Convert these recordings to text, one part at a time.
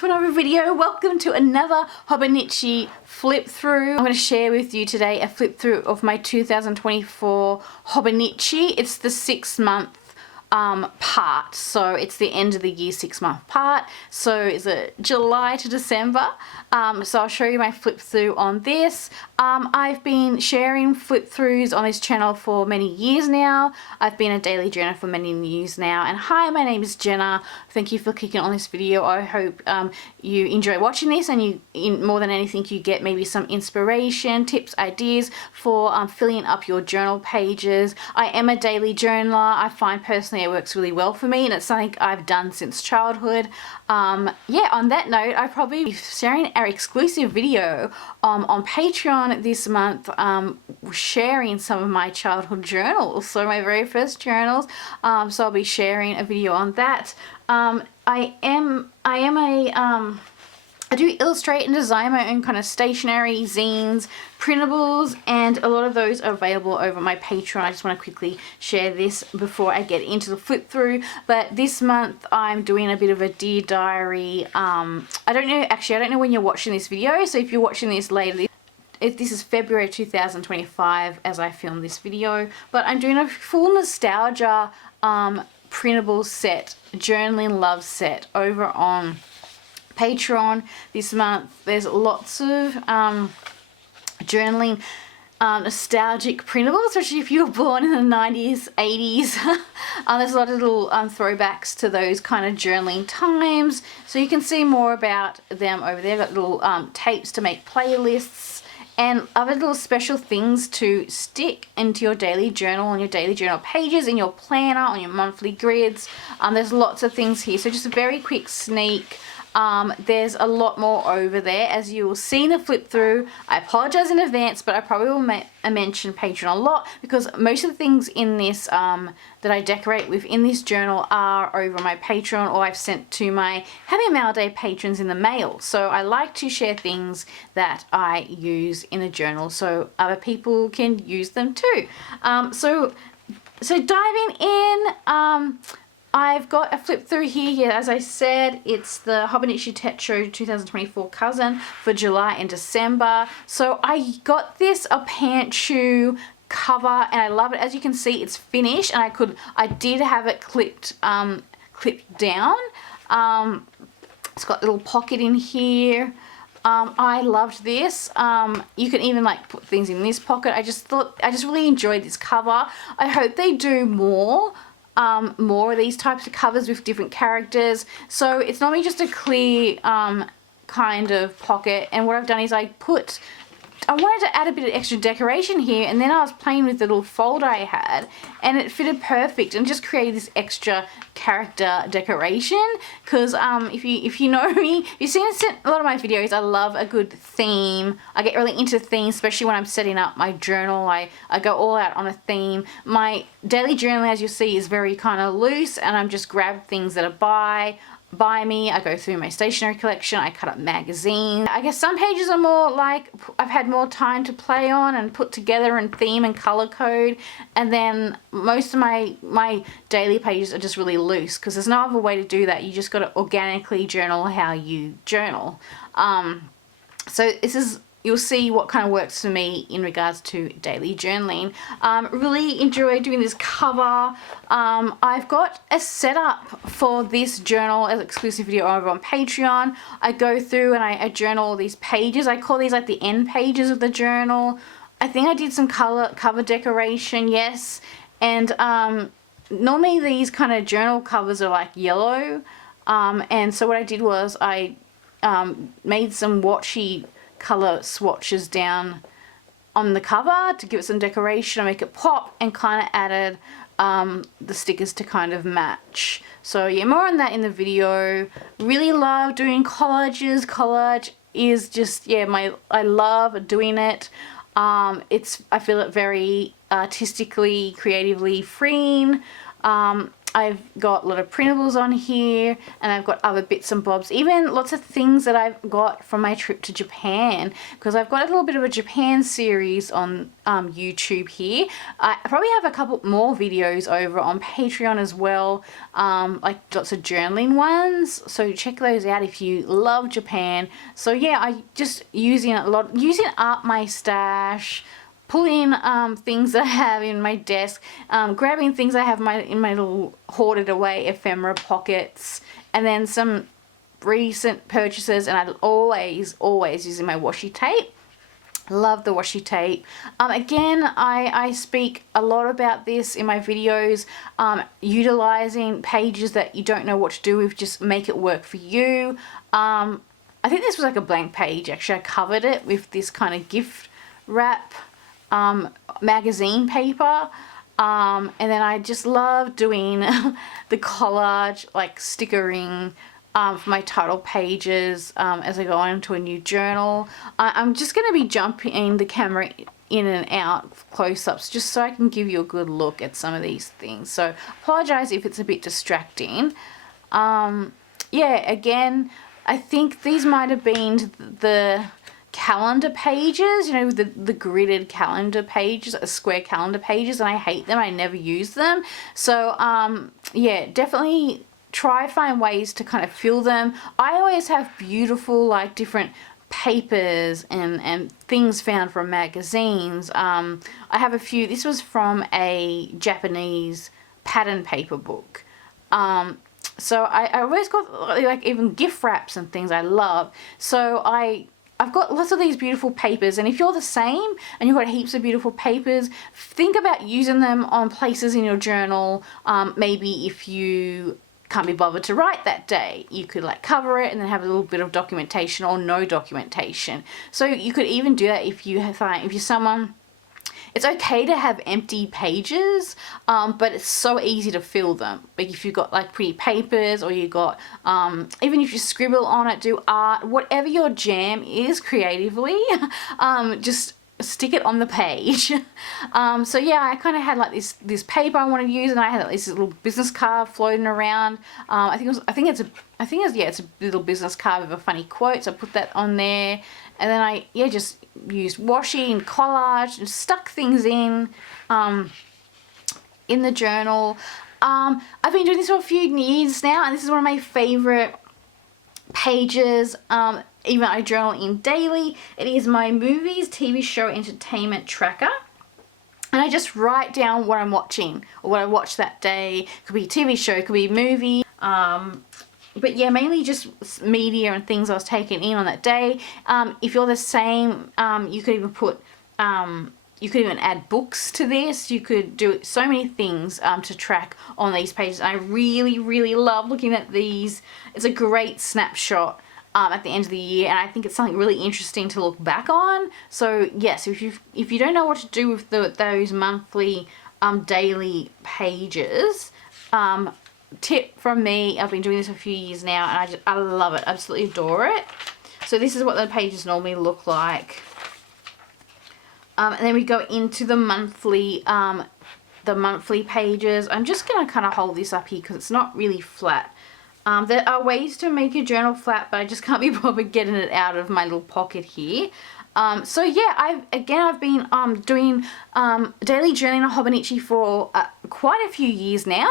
to another video. Welcome to another Hobonichi flip through. I'm going to share with you today a flip through of my 2024 Hobonichi. It's the 6-month part, so it's the end of the year 6-month part, so it's a July to December. So I'll show you my flip through on this. I've been sharing flip throughs on this channel for many years now. I've been a daily journaler for many years now. And hi, my name is Jenna. Thank you for clicking on this video. I hope you enjoy watching this, and you, more than anything, you get maybe some inspiration, tips, ideas for filling up your journal pages. I am a daily journaler. I find personally it works really well for me, and it's something I've done since childhood. Yeah, on that note, I'll probably be sharing our exclusive video on Patreon this month, sharing some of my childhood journals, so my very first journals. So I'll be sharing a video on that. I do illustrate and design my own kind of stationery, zines, printables, and a lot of those are available over my Patreon. I just want to quickly share this before I get into the flip through. But this month I'm doing a bit of a Dear Diary. I don't know when you're watching this video, so if you're watching this later, this is February 2025 as I film this video, but I'm doing a full nostalgia printable set, journaling love set over on Patreon this month. There's lots of journaling nostalgic printables, especially if you were born in the 90s, 80s. There's a lot of little throwbacks to those kind of journaling times, so you can see more about them over there. Got little tapes to make playlists and other little special things to stick into your daily journal, on your daily journal pages, in your planner, on your monthly grids. There's lots of things here, so just a very quick sneak. There's a lot more over there, as you will see in the flip through. I apologize in advance, but I probably will mention Patreon a lot, because most of the things in this that I decorate with in this journal are over my Patreon, or I've sent to my Happy Mail Day patrons in the mail. So I like to share things that I use in a journal so other people can use them too. So diving in, I've got a flip through here. As I said, it's the Hobonichi Tetro 2024 Cousin for July and December. So I got this a pantsuit cover, and I love it. As you can see, it's finished, and I did have it clipped down. It's got a little pocket in here. I loved this. You can even like put things in this pocket. I just really enjoyed this cover. I hope they do more of these types of covers with different characters. So it's not just a clear kind of pocket, and what I've done is I wanted to add a bit of extra decoration here, and then I was playing with the little folder I had, and it fitted perfect and just created this extra character decoration. Because if you know me, you've seen a lot of my videos, I love a good theme. I get really into themes, especially when I'm setting up my journal. I go all out on a theme. My daily journal, as you'll see, is very kind of loose, and I'm just grab things that are by me. I go through my stationery collection, I cut up magazines. I guess some pages are more like I've had more time to play on and put together and theme and color code, and then most of my daily pages are just really loose, because there's no other way to do that. You just got to organically journal how you journal. So this is, you'll see what kind of works for me in regards to daily journaling. Really enjoy doing this cover. I've got a setup for this journal as an exclusive video over on Patreon. I go through and I journal all these pages. I call these like the end pages of the journal. I think I did some cover decoration, yes. And normally these kind of journal covers are like yellow. And so what I did was I made some washi color swatches down on the cover to give it some decoration, make it pop, and kind of added the stickers to kind of match. So yeah, more on that in the video. Really love doing collages. Collage is just, yeah, I love doing it. I feel it very artistically, creatively freeing. I've got a lot of printables on here, and I've got other bits and bobs, even lots of things that I've got from my trip to Japan, because I've got a little bit of a Japan series on YouTube here. I probably have a couple more videos over on Patreon as well, like lots of journaling ones, so check those out if you love Japan. So yeah, I just using up my stash, pulling things that I have in my desk, grabbing things I have in my little hoarded away ephemera pockets, and then some recent purchases, and I always using my washi tape. Love the washi tape. Again, I speak a lot about this in my videos, utilizing pages that you don't know what to do with, just make it work for you. I think this was like a blank page, actually. I covered it with this kind of gift wrap magazine paper, and then I just love doing the collage, like stickering for my title pages as I go on into a new journal. I'm just going to be jumping the camera in and out close-ups just so I can give you a good look at some of these things, so apologize if it's a bit distracting. Yeah, again, I think these might have been the calendar pages, you know, the gridded calendar pages, square calendar pages, and I hate them. I never use them. So yeah, definitely try find ways to kind of fill them. I always have beautiful, like, different papers and things found from magazines. I have a few. This was from a Japanese pattern paper book. So I always got, like, even gift wraps and things I love. So I've got lots of these beautiful papers, and if you're the same and you've got heaps of beautiful papers, think about using them on places in your journal. Maybe if you can't be bothered to write that day, you could like cover it and then have a little bit of documentation or no documentation. So you could even do that if you're someone. It's okay to have empty pages, but it's so easy to fill them. Like if you've got like pretty papers, or you got, even if you scribble on it, do art, whatever your jam is creatively, just stick it on the page. So yeah, I kind of had like this paper I want to use, and I had this little business card floating around. I think it's a little business card with a funny quote, so I put that on there. And then I just used washi and collage and stuck things in the journal. I've been doing this for a few years now, and this is one of my favorite pages. Even I journal in daily. It is my movies, TV show, entertainment tracker. And I just write down what I'm watching or what I watched that day. Could be a TV show, could be a movie. But yeah, mainly just media and things I was taking in on that day. If you're the same, you could even put, you could even add books to this. You could do so many things to track on these pages. I really love looking at these. It's a great snapshot at the end of the year, and I think it's something really interesting to look back on. So yes, if you don't know what to do with those monthly, daily pages, tip from me, I've been doing this for a few years now, and I love it, absolutely adore it. So this is what the pages normally look like. And then we go into the monthly pages. I'm just going to kind of hold this up here because it's not really flat. There are ways to make your journal flat, but I just can't be bothered getting it out of my little pocket here. So yeah, I've been doing daily journaling on Hobonichi for quite a few years now,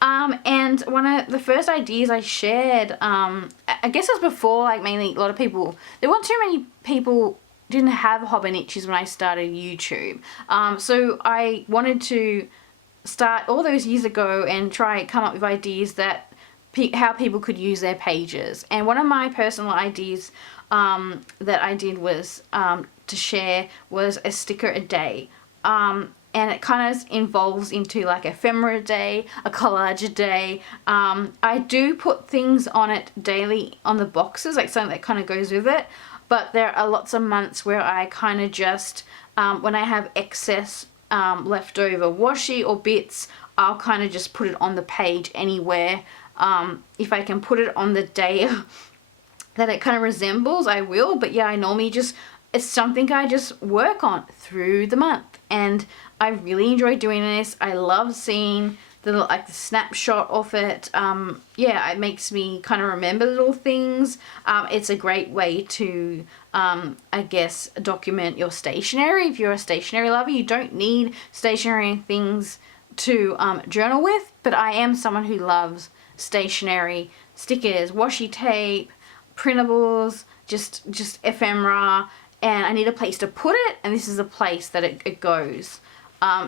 and one of the first ideas I shared, I guess it was before, like, mainly a lot of people, there weren't too many people didn't have Hobonichis when I started YouTube, so I wanted to start all those years ago and try and come up with ideas that how people could use their pages. And one of my personal ideas that I did was to share was a sticker a day, and it kind of involves into like ephemera a day, a collage a day. I do put things on it daily on the boxes, like something that kind of goes with it, but there are lots of months where I kind of just when I have excess leftover washi or bits, I'll kind of just put it on the page anywhere. If I can put it on the day that it kind of resembles, I will. But yeah, I normally just, it's something I just work on through the month, and I really enjoy doing this. I love seeing like the snapshot of it. Yeah, it makes me kind of remember little things. It's a great way to I guess document your stationery. If you're a stationery lover, you don't need stationery things to journal with, but I am someone who loves stationery, stickers, washi tape, printables, just ephemera, and I need a place to put it, and this is a place that it goes.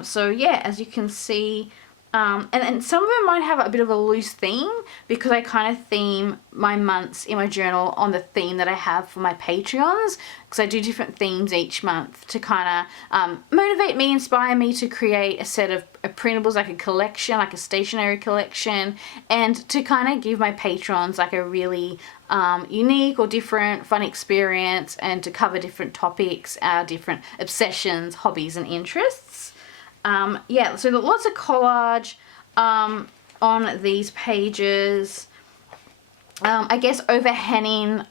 So yeah, as you can see, and some of them might have a bit of a loose theme because I kind of theme my months in my journal on the theme that I have for my Patreons, because I do different themes each month to kind of motivate me, inspire me to create a set of printables, like a collection, like a stationery collection, and to kind of give my patrons like a really unique or different fun experience, and to cover different topics, different obsessions, hobbies and interests. Yeah, so lots of collage on these pages. I guess overhanging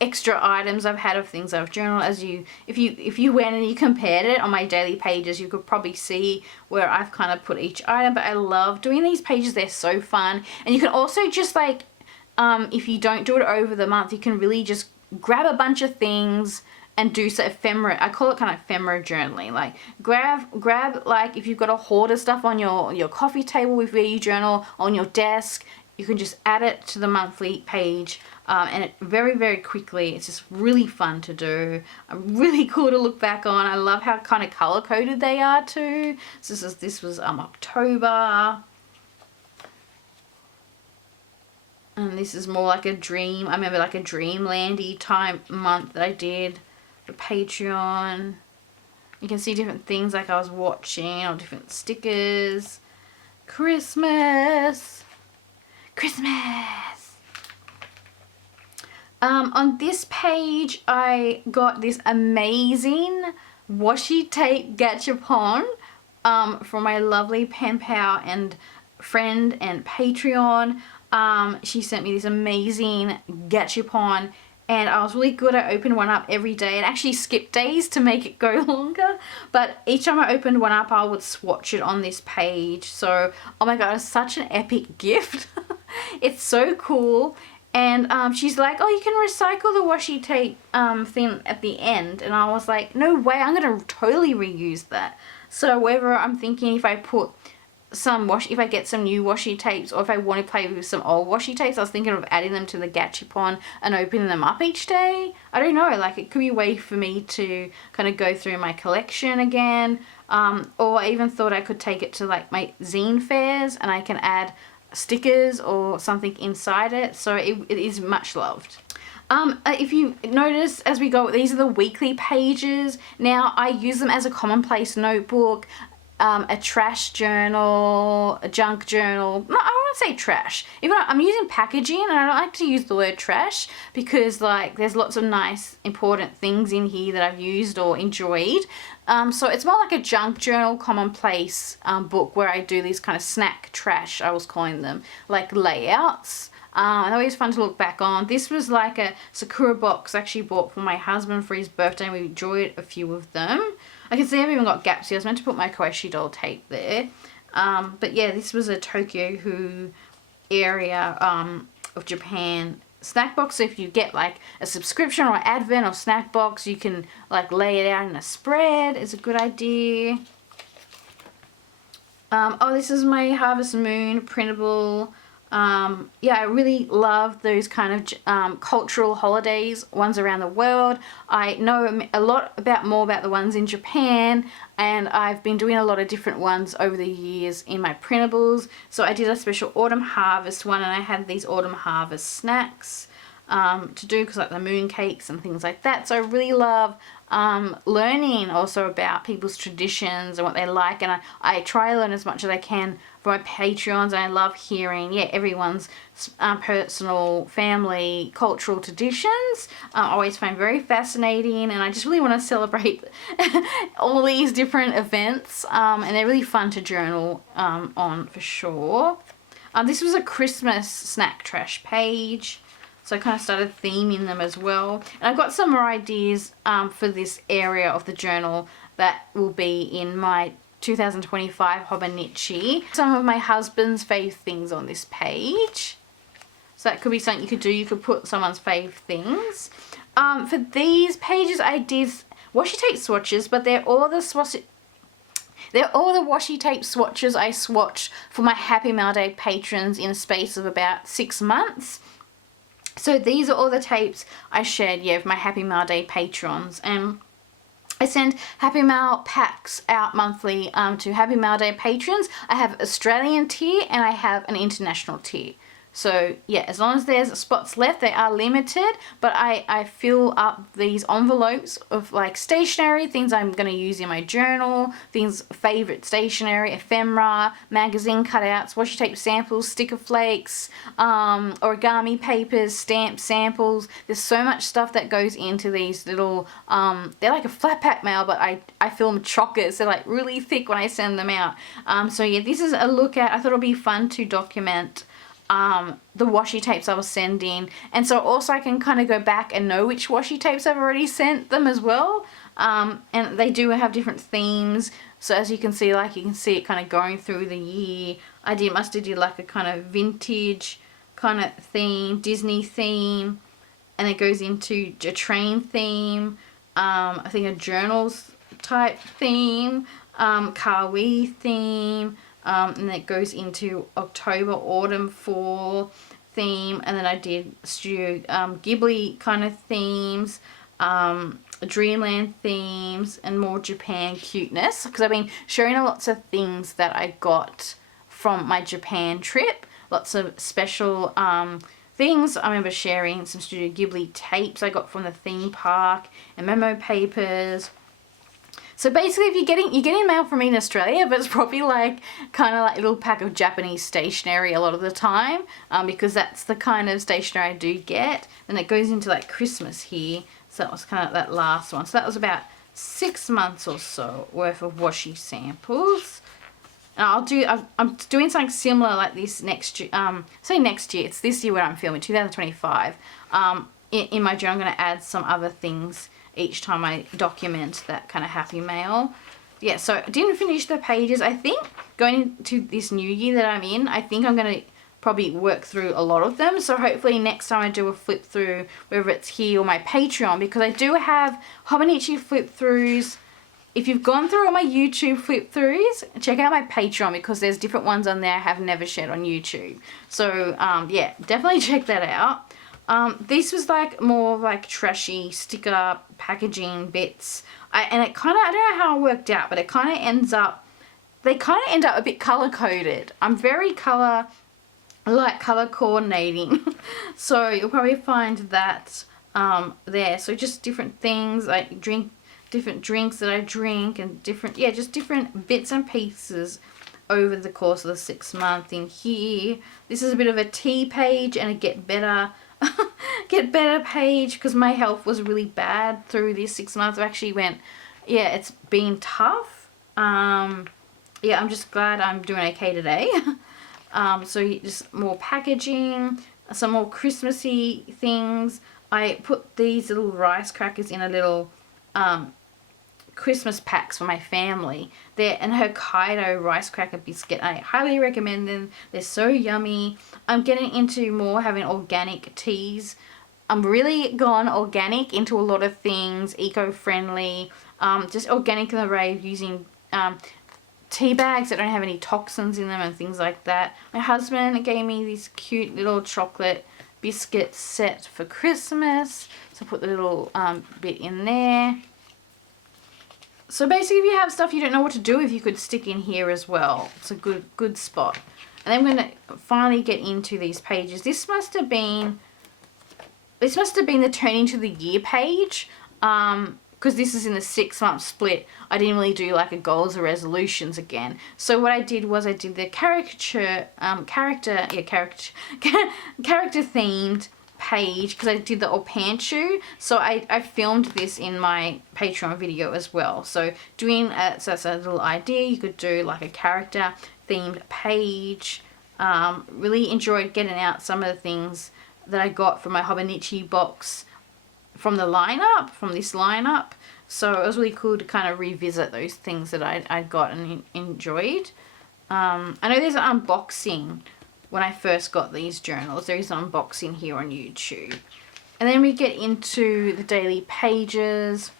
extra items I've had of things I've journaled. As if you went and you compared it on my daily pages, you could probably see where I've kind of put each item. But I love doing these pages, they're so fun. And you can also just like, if you don't do it over the month, you can really just grab a bunch of things and do so ephemera. I call it kind of ephemera journaling. Like grab like if you've got a hoard of stuff on your coffee table with where you journal, on your desk, you can just add it to the monthly page, and it very quickly. It's just really fun to do, really cool to look back on. I love how kind of color coded they are too. So this was October. And this is more like a dream. I remember like a dreamlandy type month that I did for Patreon. You can see different things like I was watching, or different stickers. Christmas. On this page, I got this amazing washi tape gachapon from my lovely pen pal and friend and Patreon. She sent me this amazing gachapon, and I was really good. I opened one up every day and actually skipped days to make it go longer, but each time I opened one up I would swatch it on this page. So oh my god, it's such an epic gift. It's so cool. And she's like, oh, you can recycle the washi tape thing at the end, and I was like, no way, I'm gonna totally reuse that. So whether I'm thinking if I put if I get some new washi tapes, or if I want to play with some old washi tapes, I was thinking of adding them to the gachapon and opening them up each day. I don't know, like it could be a way for me to kind of go through my collection again, or I even thought I could take it to like my zine fairs and I can add stickers or something inside it. So it is much loved. If you notice as we go, these are the weekly pages. Now I use them as a commonplace notebook, a trash journal, a junk journal. No, I won't say trash. Even I'm using packaging, and I don't like to use the word trash because like there's lots of nice important things in here that I've used or enjoyed. So it's more like a junk journal, commonplace book where I do these kind of snack trash, I was calling them, like layouts. They're always fun to look back on. This was like a Sakura box I actually bought for my husband for his birthday, and we enjoyed a few of them. I can see I've even got gaps here. I was meant to put my Koishi doll tape there. But yeah, this was a Tokyo area of Japan snack box. So if you get like a subscription or advent or snack box, you can like lay it out in a spread. It's a good idea. Oh, this is my Harvest Moon printable. Yeah, I really love those kind of cultural holidays, ones around the world. I know a lot more about the ones in Japan, and I've been doing a lot of different ones over the years in my printables. So I did a special autumn harvest one, and I had these autumn harvest snacks to do, because like the moon cakes and things like that. So I really love learning also about people's traditions and what they like, and I try to learn as much as I can for my Patreons, and I love hearing everyone's personal, family, cultural traditions. I always find very fascinating, and I just really want to celebrate all these different events, and they're really fun to journal on for sure. This was a Christmas snack trash page, so I kind of started theming them as well. And I've got some more ideas for this area of the journal that will be in my 2025 Hobonichi. Some of my husband's fave things on this page. So that could be something you could do. You could put someone's fave things. For these pages I did washi tape swatches, but they're all the washi tape swatches I swatched for my Happy Mail Day patrons in a space of about 6 months. So these are all the tapes I shared, yeah, with my Happy Mail Day patrons. And I send Happy Mail packs out monthly to Happy Mail Day patrons. I have Australian tier and I have an international tier. So yeah, as long as there's spots left, they are limited, but I fill up these envelopes of like stationery, things I'm going to use in my journal, things, favorite stationery, ephemera, magazine cutouts, washi tape samples, sticker flakes, origami papers, stamp samples. There's so much stuff that goes into these little, they're like a flat pack mail, but I fill them chocolates. They're like really thick when I send them out. So yeah, this is a look at, I thought it'd be fun to document the washi tapes I was sending, and so also I can kind of go back and know which washi tapes I've already sent them as well. And they do have different themes, so as you can see, like you can see it kind of going through the year. Must have did like a kind of vintage kind of theme, Disney theme, and it goes into a train theme, I think a journals type theme, Kawi theme, and it goes into October, autumn, fall theme, and then I did Studio Ghibli kind of themes, Dreamland themes, and more Japan cuteness, because I've been showing lots of things that I got from my Japan trip, lots of special things. I remember sharing some Studio Ghibli tapes I got from the theme park, and memo papers. So basically, if you're getting mail from me in Australia, but it's probably like kind of like a little pack of Japanese stationery a lot of the time, because that's the kind of stationery I do get. And it goes into like Christmas here, so that was kind of that last one. So that was about 6 months or so worth of washi samples. And I'm doing something similar like this next year. Say next year, it's this year when I'm filming, 2025. In my journal, I'm going to add some other things each time I document that kind of happy mail. Yeah, so I didn't finish the pages. I think going into this new year that I'm in, I think I'm going to probably work through a lot of them. So hopefully next time I do a flip through, whether it's here or my Patreon, because I do have Hobonichi flip throughs. If you've gone through all my YouTube flip throughs, check out my Patreon, because there's different ones on there I have never shared on YouTube. So yeah, definitely check that out. This was like more like trashy sticker packaging bits. And it kind of, I don't know how it worked out, but it kind of they kind of end up a bit color coded. I'm very color coordinating. So you'll probably find that there. So just different things, like different drinks that I drink, and different, yeah, just different bits and pieces over the course of the 6 months in here. This is a bit of a tea page and a get better page, because my health was really bad through these 6 months. I actually went, yeah, it's been tough. Yeah, I'm just glad I'm doing okay today. So just more packaging, some more Christmassy things. I put these little rice crackers in a little Christmas packs for my family. They're an Hokkaido rice cracker biscuit. I highly recommend them. They're so yummy. I'm getting into more having organic teas. I'm really gone organic into a lot of things, eco-friendly, just organic in the way of using tea bags that don't have any toxins in them and things like that. My husband gave me this cute little chocolate biscuit set for Christmas, so I put the little bit in there. So basically, if you have stuff you don't know what to do with, you could stick in here as well. It's a good spot. And then I'm going to finally get into these pages. This must have been the turning to the year page, because this is in the 6 month split. I didn't really do like a goals or resolutions again. So what I did was I did the character themed page, because I did the Opanchu. So I filmed this in my Patreon video as well. So doing so that's a little idea. You could do like a character themed page. Really enjoyed getting out some of the things that I got from my Hobonichi box from this lineup. So it was really cool to kind of revisit those things that I'd got and enjoyed. I know there's an unboxing when I first got these journals. There is an unboxing here on YouTube. And then we get into the daily pages.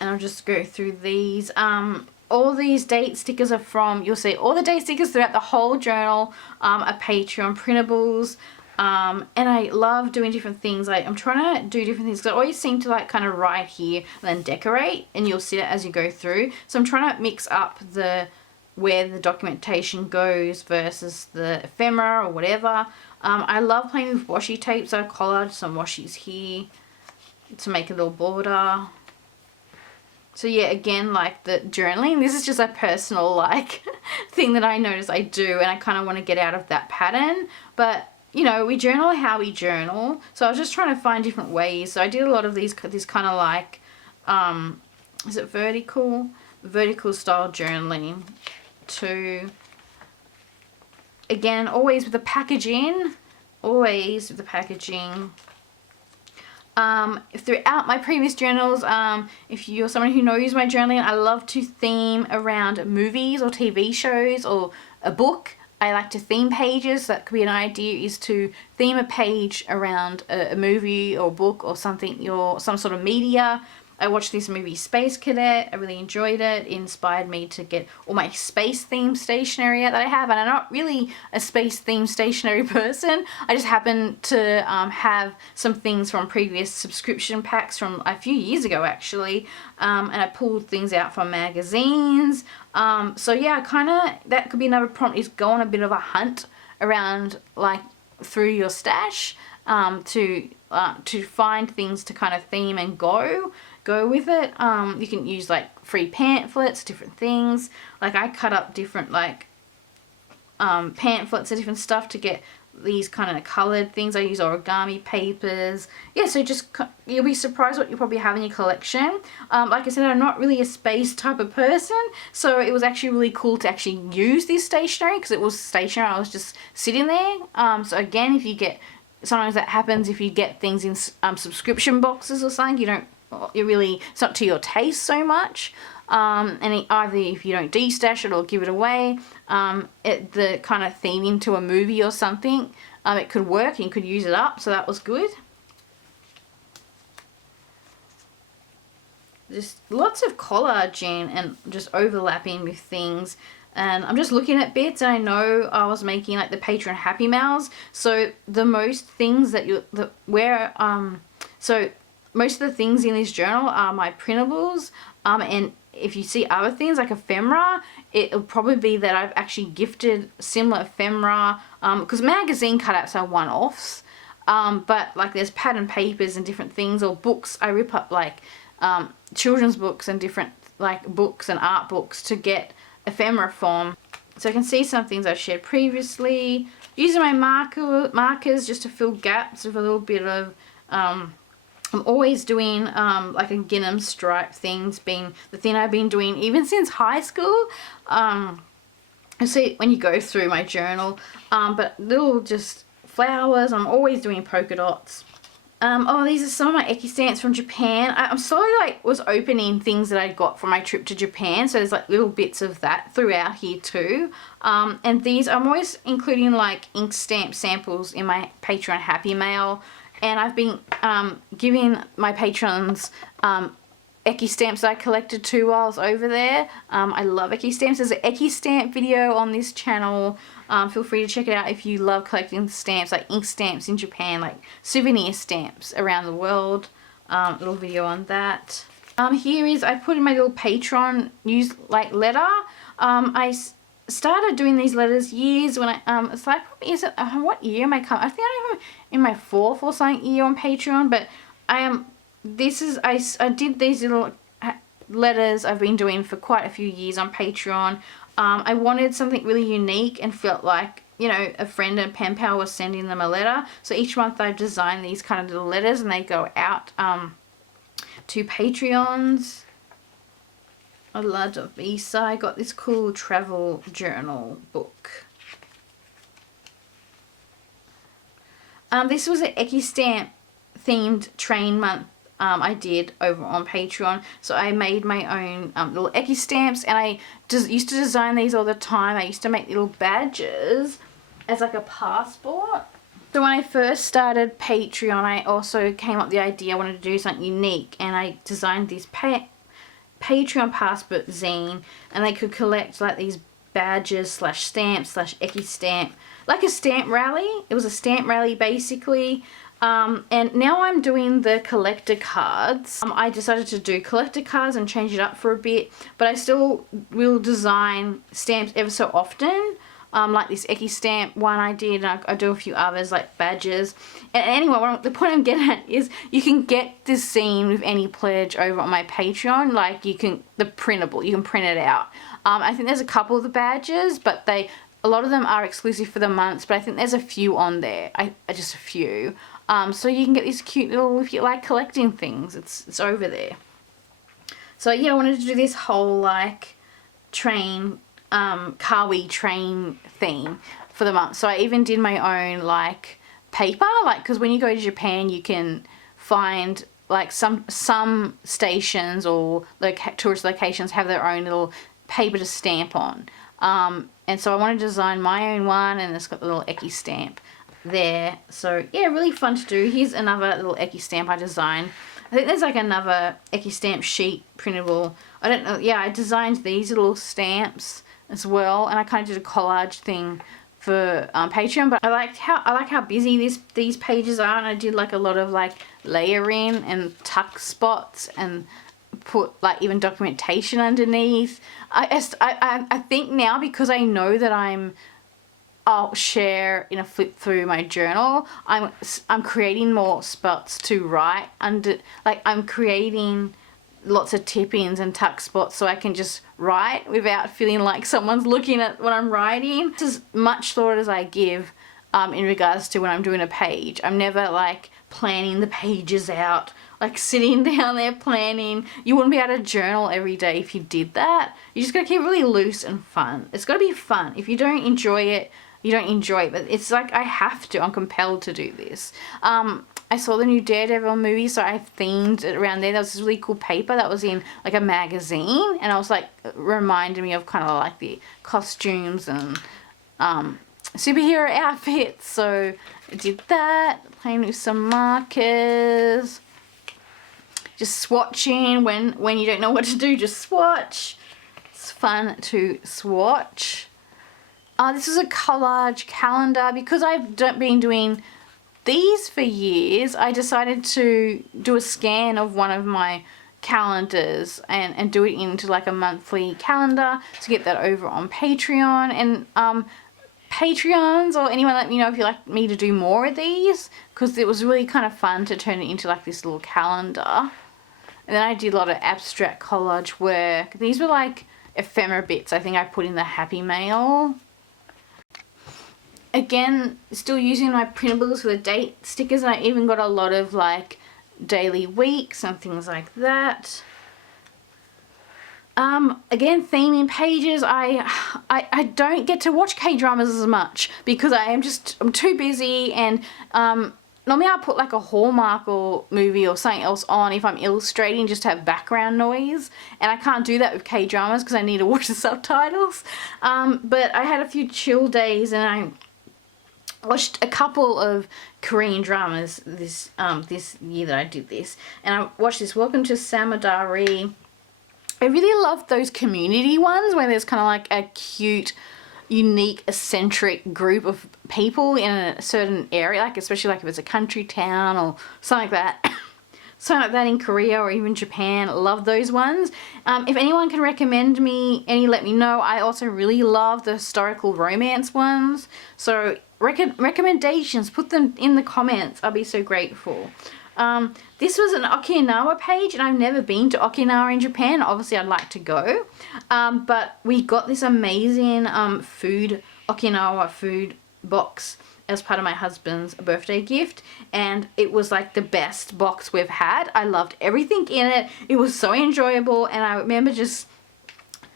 And I'll just go through these. All these date stickers are from, you'll see all the date stickers throughout the whole journal are Patreon printables. And I love doing different things. Like, I'm trying to do different things because I always seem to like kind of write here and then decorate, and you'll see it as you go through. So I'm trying to mix up where the documentation goes versus the ephemera or whatever. I love playing with washi tape, so I collared some washies here to make a little border. So yeah, again, like the journaling, this is just a personal like thing that I notice I do, and I kind of want to get out of that pattern. But you know, we journal how we journal, so I was just trying to find different ways. So I did a lot of this kind of like, is it vertical style journaling too. Again, always with the packaging, throughout my previous journals, if you're someone who knows my journaling, I love to theme around movies or TV shows or a book. I like to theme pages. So that could be an idea, is to theme a page around a movie or book or something, or some sort of media. I watched this movie Space Cadet. I really enjoyed it. It inspired me to get all my space themed stationery that I have. And I'm not really a space themed stationery person. I just happen to have some things from previous subscription packs from a few years ago, and I pulled things out from magazines. So yeah, that could be another prompt, is go on a bit of a hunt around, like through your stash, to find things to kind of theme and go with it. You can use like free pamphlets, different things. Like I cut up different like pamphlets and different stuff to get these kind of colored things. I use origami papers. Yeah, so you'll be surprised what you probably have in your collection. Like I said, I'm not really a space type of person, so it was actually really cool to actually use this stationery, because it was stationery. I was just sitting there. So again, sometimes that happens if you get things in subscription boxes or something. It's not to your taste so much. And either if you don't de-stash it or give it away, the kind of theme into a movie or something, it could work and you could use it up, so that was good. Just lots of collaging and just overlapping with things. And I'm just looking at bits, and I know I was making like the Patreon Happy Mails. So the most things that most of the things in this journal are my printables, and if you see other things like ephemera, it'll probably be that I've actually gifted similar ephemera, because magazine cutouts are one-offs, but like there's pattern papers and different things, or books. I rip up like children's books and different like books and art books to get ephemera form. So I can see some things I've shared previously. Using my markers just to fill gaps with a little bit of I'm always doing like a gingham stripe things, being the thing I've been doing even since high school. I see when you go through my journal, but little just flowers. I'm always doing polka dots. Oh, these are some of my Eki stamps from Japan. I'm slowly was opening things that I got from my trip to Japan, so there's like little bits of that throughout here too. And these, I'm always including like ink stamp samples in my Patreon Happy Mail. And I've been giving my patrons Eki stamps that I collected too while I was over there. I love Eki stamps. There's an Eki stamp video on this channel. Feel free to check it out if you love collecting stamps, like ink stamps in Japan, like souvenir stamps around the world. Little video on that. Here is, I put in my little Patreon letter. I started doing these letters years when it's like, probably, is it, what year am I coming? I think I'm in my 4th or something year on Patreon, but I did these little letters I've been doing for quite a few years on Patreon. I wanted something really unique and felt like, a friend and pen pal was sending them a letter. So each month I design these kind of little letters, and they go out to Patreons. I loved Visa. I got this cool travel journal book. This was an Eki stamp themed train month I did over on Patreon. So I made my own little Eki stamps, and I just used to design these all the time. I used to make little badges as like a passport. So when I first started Patreon, I also came up with the idea I wanted to do something unique, and I designed this Patreon passport zine, and they could collect like these badges slash stamps slash Eki stamp, like a stamp rally. It was a stamp rally basically. And now I'm doing the collector cards. I decided to do collector cards and change it up for a bit, but I still will design stamps ever so often. Like this Eki stamp one I did, and I do a few others like badges. And anyway, the point I'm getting at is you can get this zine with any pledge over on my Patreon. Like you can, the printable, you can print it out. I think there's a couple of the badges, but a lot of them are exclusive for the months, but I think there's a few on there. Just a few. So you can get this cute little, if you like collecting things, it's over there. So yeah, I wanted to do this whole like train, Kawi train theme for the month. So I even did my own like paper, like, because when you go to Japan you can find like some stations or tourist locations have their own little paper to stamp on. And so I wanted to design my own one, and it's got the little Eki stamp there. So yeah, really fun to do. Here's another little Eki stamp I designed. I think there's like another Eki stamp sheet printable. I don't know. Yeah, I designed these little stamps as well, and I kind of did a collage thing for Patreon. But I like how busy these pages are, and I did like a lot of like layering and tuck spots and put like even documentation underneath. I think now, because I know that I'll share in a flip through my journal, I'm creating more spots to write under, like I'm creating lots of tip-ins and tuck spots so I can just write without feeling like someone's looking at what I'm writing. It's as much thought as I give in regards to when I'm doing a page. I'm never like planning the pages out, like sitting down there planning. You wouldn't be able to journal every day if you did that. You just gotta keep it really loose and fun. It's gotta be fun. If you don't enjoy it, you don't enjoy it, but it's like I have to, I'm compelled to do this. I saw the new Daredevil movie, so I themed it around there. There was this really cool paper that was in like a magazine, and I was like, reminded me of kind of like the costumes and superhero outfits. So I did that, playing with some markers, just swatching when you don't know what to do, just swatch. It's fun to swatch. This is a collage calendar. Because I've been doing these for years, I decided to do a scan of one of my calendars and do it into like a monthly calendar to get that over on Patreon. And Patreons or anyone, let me know if you'd like me to do more of these, because it was really kind of fun to turn it into like this little calendar. And then I did a lot of abstract collage work. These were like ephemera bits I think I put in the Happy Mail. Again, still using my printables for the date stickers, and I even got a lot of like daily weeks and things like that. Again, theming pages. I don't get to watch K-dramas as much because I'm too busy, and normally I'll put like a Hallmark or movie or something else on if I'm illustrating, just to have background noise, and I can't do that with K-dramas because I need to watch the subtitles. But I had a few chill days, and I watched a couple of Korean dramas this year that I did this, and I watched this Welcome to Samudari. I really love those community ones where there's kind of like a cute, unique, eccentric group of people in a certain area, like especially like if it's a country town or something like that. Something like that in Korea or even Japan. Love those ones. If anyone can recommend me any, let me know. I also really love the historical romance ones. So recommendations, put them in the comments. I'll be so grateful. This was an Okinawa page, and I've never been to Okinawa in Japan. Obviously I'd like to go. But we got this amazing Okinawa food box as part of my husband's birthday gift, and it was like the best box we've had. I loved everything in it. It was so enjoyable, and I remember just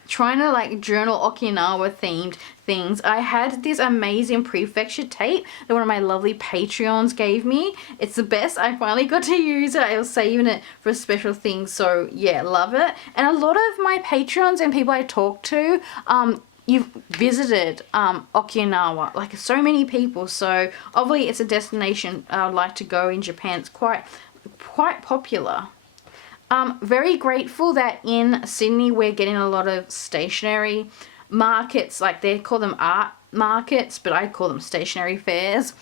trying to like journal Okinawa themed things, I had this amazing prefecture tape that one of my lovely Patreons gave me. It's the best. I finally got to use it. I was saving it for special things, so yeah, love it. And a lot of my Patreons and people I talk to, you've visited Okinawa, like so many people, so obviously it's a destination I would like to go in Japan. It's quite popular. Very grateful that in Sydney we're getting a lot of stationery markets, like they call them art markets, but I call them stationery fairs.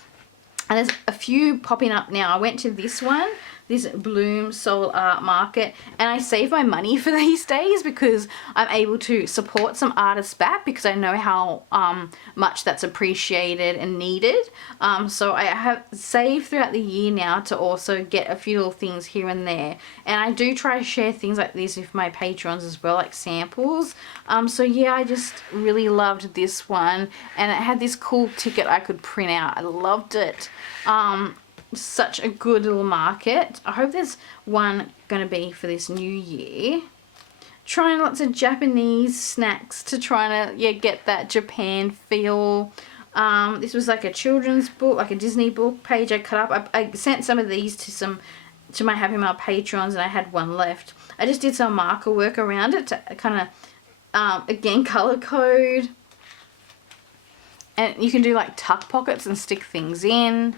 And there's a few popping up now. I went to this one, this Bloom Soul Art Market, and I save my money for these days because I'm able to support some artists back because I know how much that's appreciated and needed. So I have saved throughout the year now to also get a few little things here and there. And I do try to share things like this with my patrons as well, like samples. So yeah, I just really loved this one, and it had this cool ticket I could print out. I loved it. Such a good little market. I hope there's one gonna be for this new year. Trying lots of Japanese snacks to try to get that Japan feel. This was like a children's book, like a Disney book page I cut up. I sent some of these to my Happy Mail patrons, and I had one left. I just did some marker work around it to kind of again color code. And you can do like tuck pockets and stick things in.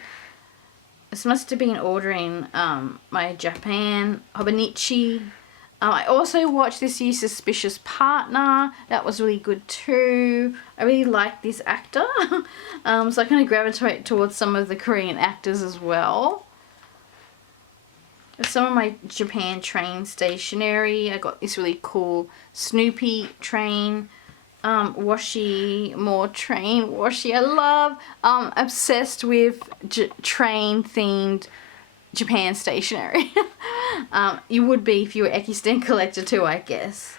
This must have been ordering my Japan Hobonichi. I also watched this year's Suspicious Partner. That was really good too. I really like this actor. So I kind of gravitate towards some of the Korean actors as well. Some of my Japan train stationery. I got this really cool Snoopy train. Washi, train washi. I love, obsessed with train themed Japan stationery. You would be if you were Ekisten collector too, I guess.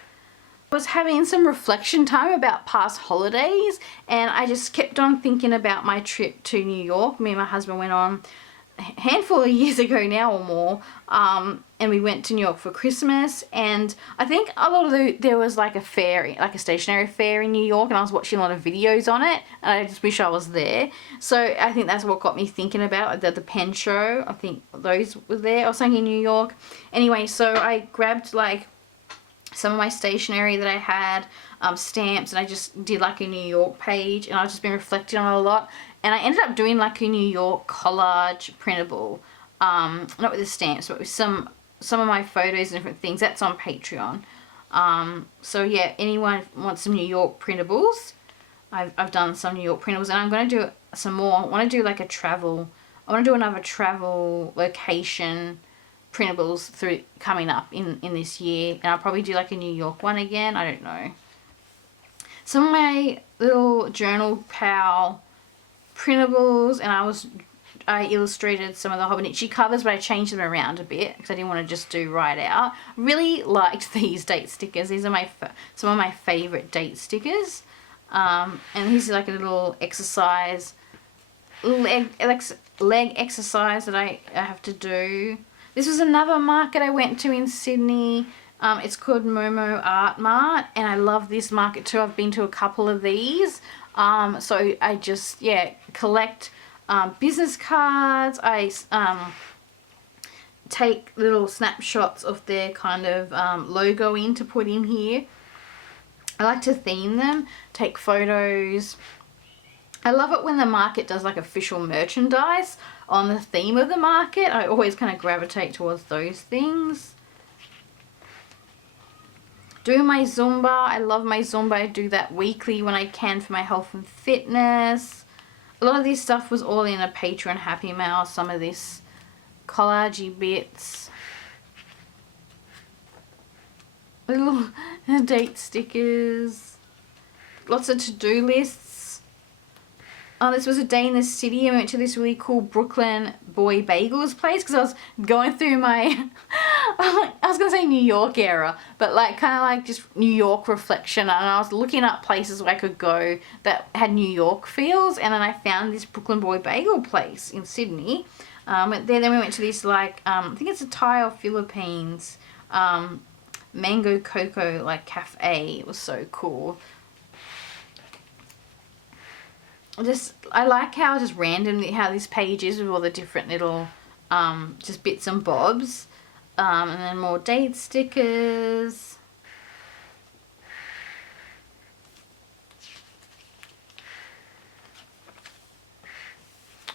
I was having some reflection time about past holidays, and I just kept on thinking about my trip to New York. Me and my husband went on a handful of years ago now or more, and we went to New York for Christmas, and I think a lot of there was like a fair, like a stationery fair in New York, and I was watching a lot of videos on it, and I just wish I was there. So I think that's what got me thinking about the pen show. I think those were there or something in New York. Anyway, so I grabbed like some of my stationery that I had, stamps, and I just did like a New York page, and I've just been reflecting on it a lot. And I ended up doing like a New York collage printable, not with the stamps, but with some of my photos and different things. That's on Patreon. So yeah, anyone wants some New York printables, I've done some New York printables, and I'm going to do some more. I want to do like I want to do another travel location printables coming up in this year, and I'll probably do like a New York one again. I don't know. Some of my little Journal Pal printables, and I illustrated some of the Hobonichi covers, but I changed them around a bit because I didn't want to just do right out. Really liked these date stickers. These are some of my favorite date stickers. And here's like a little exercise, leg exercise that I have to do. This was another market I went to in Sydney. It's called Momo Art Mart, and I love this market too. I've been to a couple of these. So I just, collect business cards. I take little snapshots of their kind of logo to put in here. I like to theme them, take photos. I love it when the market does like official merchandise on the theme of the market. I always kind of gravitate towards those things. Doing my Zumba. I love my Zumba. I do that weekly when I can for my health and fitness. A lot of this stuff was all in a Patreon Happy Mail. Some of this collagey bits. Little date stickers. Lots of to-do lists. Oh, this was a day in the city. I went to this really cool Brooklyn Boy Bagels place because I was going through my, I was going to say New York era, but like kind of like just New York reflection. And I was looking up places where I could go that had New York feels, and then I found this Brooklyn Boy Bagel place in Sydney. Went there, then we went to this like, I think it's a Thai or Philippines mango cocoa like cafe. It was so cool. I like how just randomly how this page is with all the different little just bits and bobs. And then more date stickers.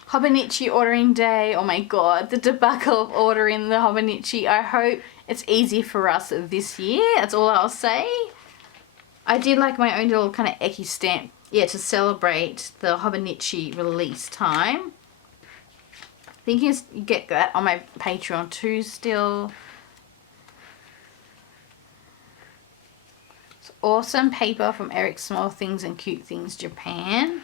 Hobonichi ordering day. Oh my god, the debacle of ordering the Hobonichi. I hope it's easy for us this year. That's all I'll say. I did like my own little kind of Eki stamp, yeah, to celebrate the Hobonichi release time. I think you get that on my Patreon too still. It's awesome paper from Eric Small Things and Cute Things Japan.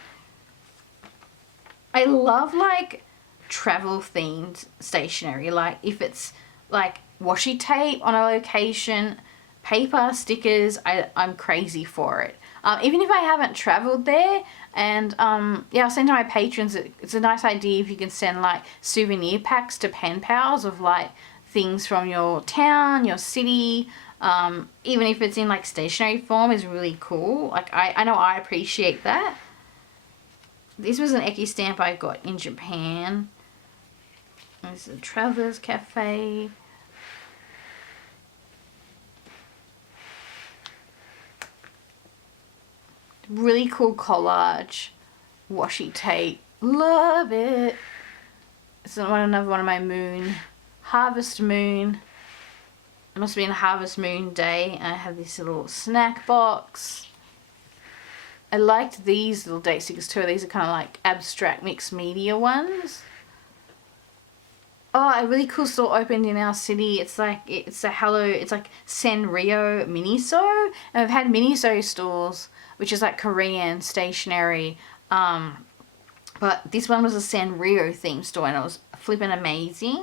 I love like travel themed stationery, like if it's like washi tape on a location, paper, stickers, I'm crazy for it. Even if I haven't traveled there, and yeah, I'll send to my patrons, it's a nice idea if you can send like souvenir packs to pen pals of like things from your town, your city, even if it's in like stationery form is really cool. Like I know I appreciate that. This was an Eki stamp I got in Japan. This is a Traveller's Cafe. Really cool collage. Washi tape. Love it. This is another one of my moon. Harvest Moon. It must have been a Harvest Moon day. And I have this little snack box. I liked these little date stickers too. These are kind of like abstract mixed media ones. Oh, a really cool store opened in our city. It's like, it's like Sanrio Miniso. And I've had Miniso stores, which is like Korean stationery. But this one was a Sanrio themed store and it was flipping amazing.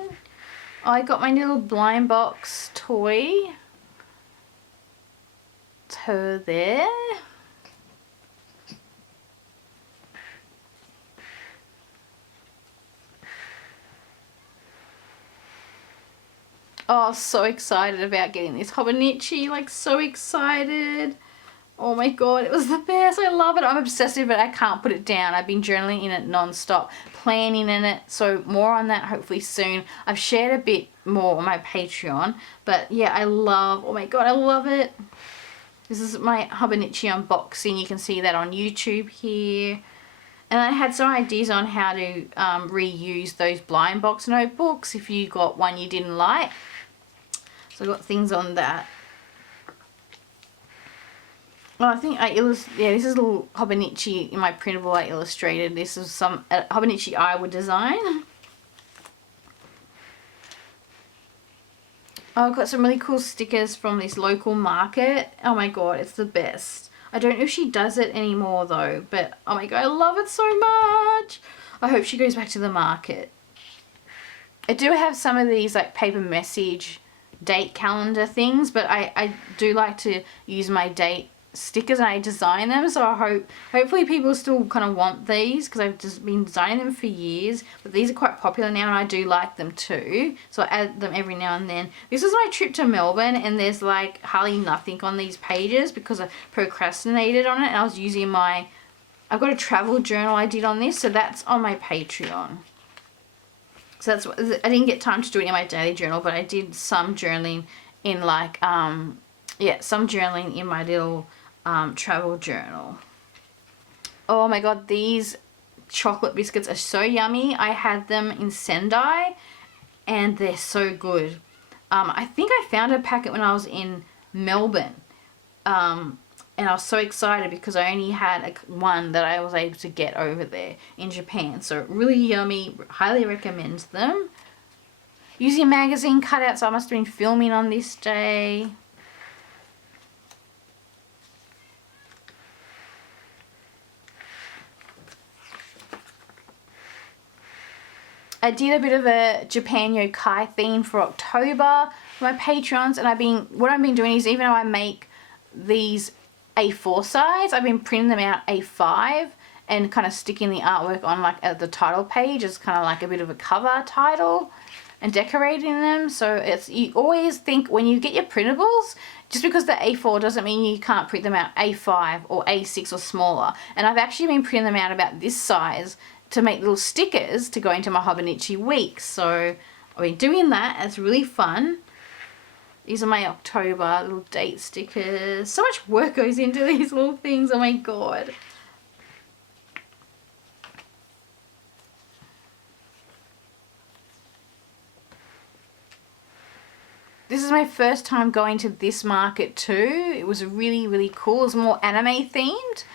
Oh, I got my little blind box toy. It's her there. Oh, so excited about getting this Hobonichi, like so excited. Oh my god, it was the best. I love it. I'm obsessive, but I can't put it down. I've been journaling in it non-stop, planning in it. So more on that hopefully soon. I've shared a bit more on my Patreon, but yeah, oh my god, I love it. This is my Hobonichi unboxing. You can see that on YouTube here. And I had some ideas on how to reuse those blind box notebooks if you got one you didn't like. So I got things on that. Well, I think yeah, this is a little Hobonichi in my printable I illustrated. This is some Hobonichi Iowa design. Oh, I've got some really cool stickers from this local market. Oh my god, it's the best. I don't know if she does it anymore though, but oh my god, I love it so much. I hope she goes back to the market. I do have some of these like paper message date calendar things, but I do like to use my date stickers and I design them, so hopefully people still kind of want these because I've just been designing them for years, but these are quite popular now and I do like them too, so I add them every now and then. This is my trip to Melbourne and there's like hardly nothing on these pages because I procrastinated on it, and I was using I've got a travel journal I did on this, so that's on my Patreon. So that's what, I didn't get time to do it in my daily journal, but I did some journaling in like yeah, some journaling in my little travel journal. Oh my god, these chocolate biscuits are so yummy. I had them in Sendai and they're so good. I think I found a packet when I was in Melbourne. And I was so excited because I only had one that I was able to get over there in Japan. So really yummy, highly recommend them. Using magazine cutouts, I must have been filming on this day. I did a bit of a Japan yokai theme for October for my patrons, and what I've been doing is, even though I make these A4 size, I've been printing them out A5 and kind of sticking the artwork on like at the title page as kind of like a bit of a cover title. and decorating them. So it's, you always think when you get your printables, just because they're A4 doesn't mean you can't print them out A5 or A6 or smaller. And I've actually been printing them out about this size to make little stickers to go into my Hobonichi week. So I've been doing that. It's really fun. These are my October little date stickers. So much work goes into these little things. Oh my god. This is my first time going to this market too. It was really, really cool. It was more anime themed.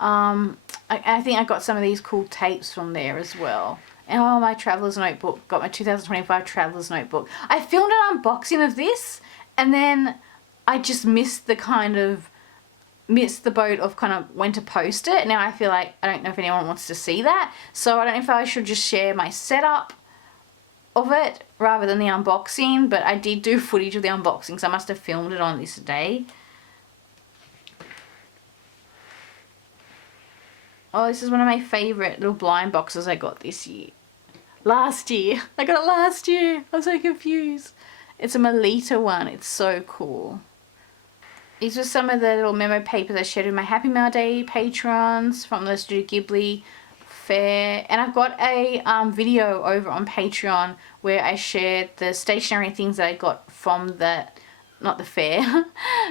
I think I got some of these cool tapes from there as well. And oh, my traveler's notebook. Got my 2025 traveler's notebook. I filmed an unboxing of this and then I just missed the boat of kind of when to post it. Now I feel like I don't know if anyone wants to see that. So I don't know if I should just share my setup of it rather than the unboxing, but I did do footage of the unboxing, so I must have filmed it on this day. Oh, this is one of my favourite little blind boxes I got this year. Last year. I got it last year. I'm so confused. It's a Melita one. It's so cool. These were some of the little memo papers I shared with my Happy Mail Day patrons from the Studio Ghibli fair. And I've got a video over on Patreon where I shared the stationery things that I got from the, not the fair,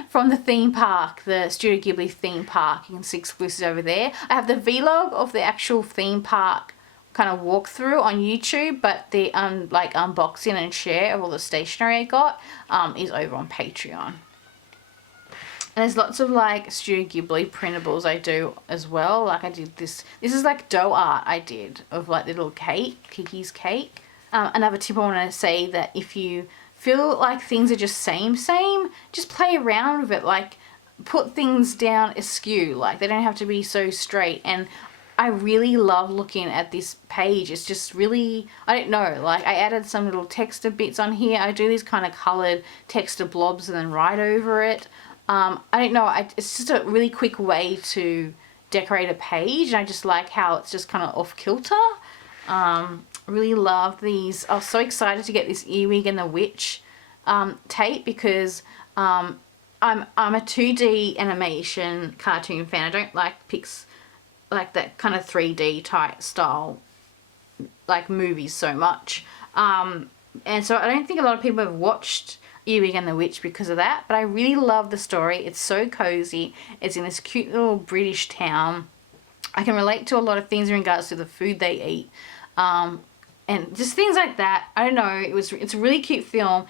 from the theme park, the Studio Ghibli theme park. You can see exclusives over there. I have the vlog of the actual theme park kind of walkthrough on YouTube, but the like unboxing and share of all the stationery I got is over on Patreon. And there's lots of like Studio Ghibli printables I do as well. Like I did this is like dough art I did of like little cake, Kiki's cake. Another tip I want to say, that if you feel like things are just same, just play around with it. Like put things down askew, like they don't have to be so straight. And I really love looking at this page. It's just really, I don't know, like I added some little texture bits on here. I do these kind of coloured texture blobs and then write over it. I don't know, it's just a really quick way to decorate a page, and I just like how it's just kind of off kilter. Really love these. I was so excited to get this Earwig and the Witch tape because I'm a 2D animation cartoon fan. I don't like like that kind of 3D type style like movies so much. And so I don't think a lot of people have watched Earwig and the Witch because of that, but I really love the story. It's so cozy. It's in this cute little British town. I can relate to a lot of things in regards to the food they eat, and just things like that. I don't know, it's a really cute film.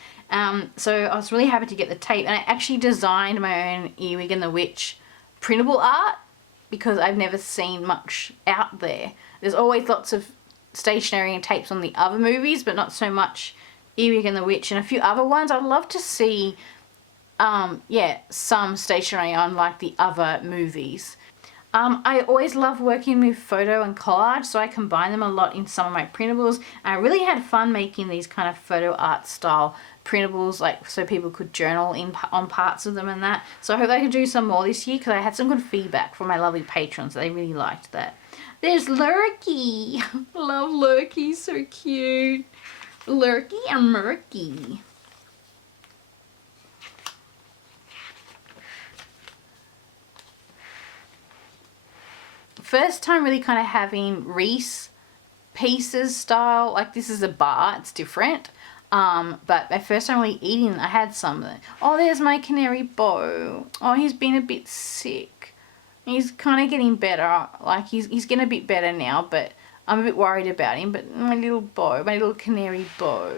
So I was really happy to get the tape, and I actually designed my own Earwig and the Witch printable art because I've never seen much out there. There's always lots of stationery and tapes on the other movies, but not so much Earwig and the Witch and a few other ones. I'd love to see, yeah, some stationery on like the other movies. I always love working with photo and collage, so I combine them a lot in some of my printables. And I really had fun making these kind of photo art style printables, like so people could journal on parts of them and that. So I hope I can do some more this year because I had some good feedback from my lovely patrons. They really liked that. There's Lurky. Love Lurky, so cute. Lurky and Murky. First time really kind of having Reese pieces style. Like this is a bar, it's different. But my first time really eating, I had some. Oh, there's my canary Beau. Oh, he's been a bit sick. He's kind of getting better. Like he's getting a bit better now, but I'm a bit worried about him. But my little Beau, my little canary Beau.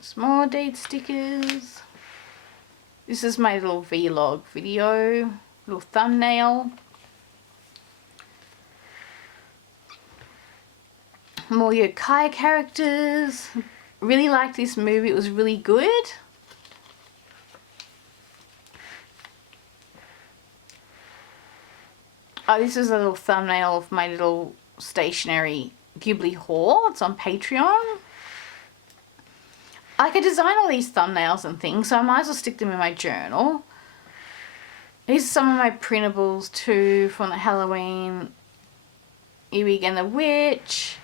Small date stickers. This is my little vlog video, little thumbnail. More yokai characters. Really liked this movie, it was really good. Oh, this is a little thumbnail of my little stationery Ghibli haul. It's on Patreon. I could design all these thumbnails and things, so I might as well stick them in my journal. These are some of my printables too from the Halloween Ewig and the Witch.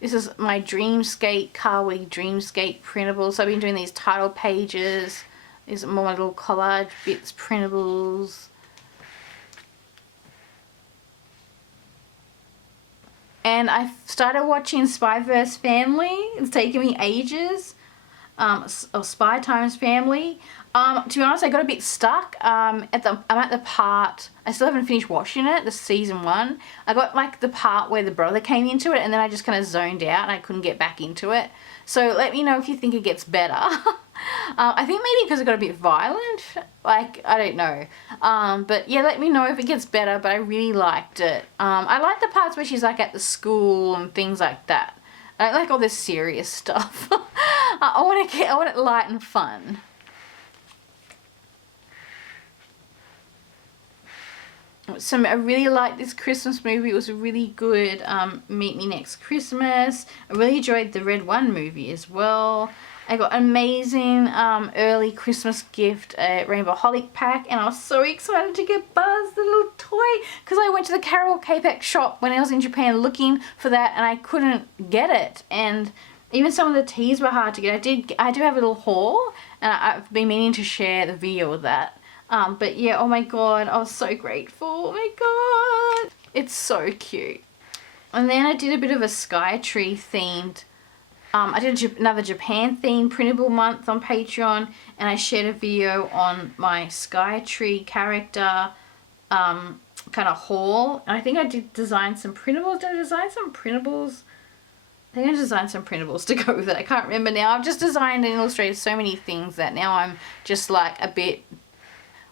This is my Dreamscape, Carweek Dreamscape printables. So I've been doing these title pages. These are more little collage bits printables. And I started watching Spy vs. Family. It's taken me ages. Or Spy Times Family. To be honest, I got a bit stuck. I'm at the part, I still haven't finished watching it, the season 1. I got like the part where the brother came into it, and then I just kind of zoned out and I couldn't get back into it. So let me know if you think it gets better. I think maybe because it got a bit violent, like, I don't know. But yeah, let me know if it gets better, but I really liked it. I like the parts where she's like at the school and things like that. I don't like all this serious stuff. I want it light and fun. So I really liked this Christmas movie. It was really good. Meet Me Next Christmas. I really enjoyed the Red One movie as well. I got an amazing early Christmas gift, a Rainbow Holic pack, and I was so excited to get Buzz, the little toy, because I went to the Carol K-Pack shop when I was in Japan looking for that, and I couldn't get it. And even some of the teas were hard to get. I do have a little haul, and I've been meaning to share the video of that. But yeah, oh my god, I was so grateful. Oh my god, it's so cute. And then I did a bit of a Sky Tree themed, I did another Japan themed printable month on Patreon, and I shared a video on my Sky Tree character kind of haul. And I think I did design some printables. Did I design some printables? I think I designed some printables to go with it. I can't remember now. I've just designed and illustrated so many things that now I'm just like a bit,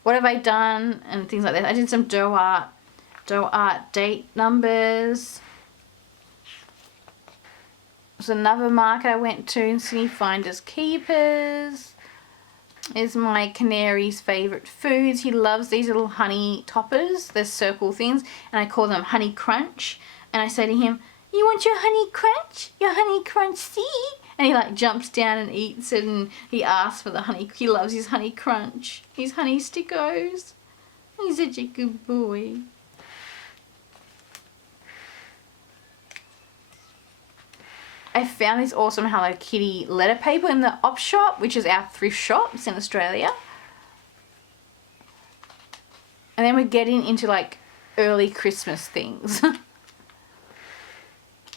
what have I done, and things like that. I did some dough art date numbers. There's another market I went to in Sydney, Finders Keepers. Is my canary's favourite foods. He loves these little honey toppers. They're circle things, and I call them Honey Crunch. And I say to him, "You want your Honey Crunch? Your Honey Crunch seed?" And he like jumps down and eats it, and he asks for the honey. He loves his Honey Crunch. His Honey Stickos. He's such a good boy. I found this awesome Hello Kitty letter paper in the op shop, which is our thrift shops in Australia. And then we're getting into like early Christmas things.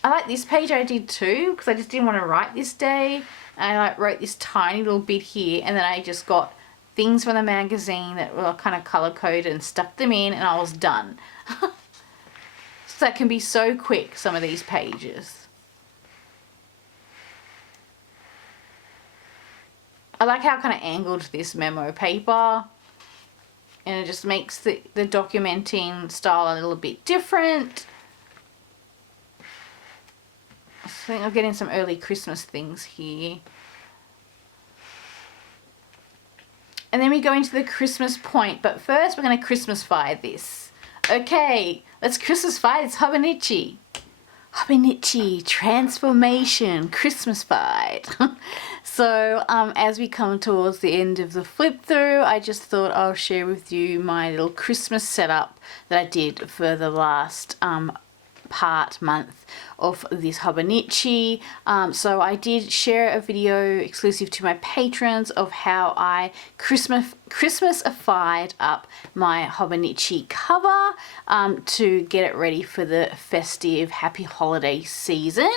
I like this page I did too, because I just didn't want to write this day. And I like wrote this tiny little bit here, and then I just got things from the magazine that were kind of color coded and stuck them in, and I was done. So that can be so quick, some of these pages. I like how I kind of angled this memo paper, and it just makes the documenting style a little bit different. I think I'm getting some early Christmas things here. And then we go into the Christmas point, but first we're going to Christmasify this. Okay, let's Christmasify this Hobonichi. Hobonichi transformation Christmasified. So as we come towards the end of the flip through, I just thought I'll share with you my little Christmas setup that I did for the last month of this Hobonichi. So I did share a video exclusive to my patrons of how I Christmasified up my Hobonichi cover to get it ready for the festive happy holiday season.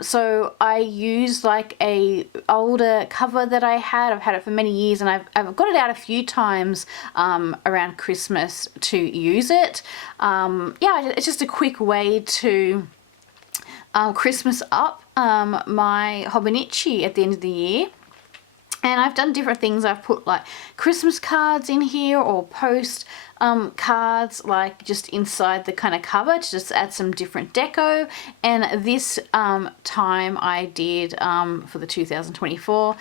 So I used like a older cover that I had. I've had it for many years, and I've got it out a few times around Christmas to use it. Yeah, it's just a quick way to Christmas up my Hobonichi at the end of the year. And I've done different things. I've put like Christmas cards in here, or post cards like just inside the kind of cover to just add some different deco. And this time I did for the 2024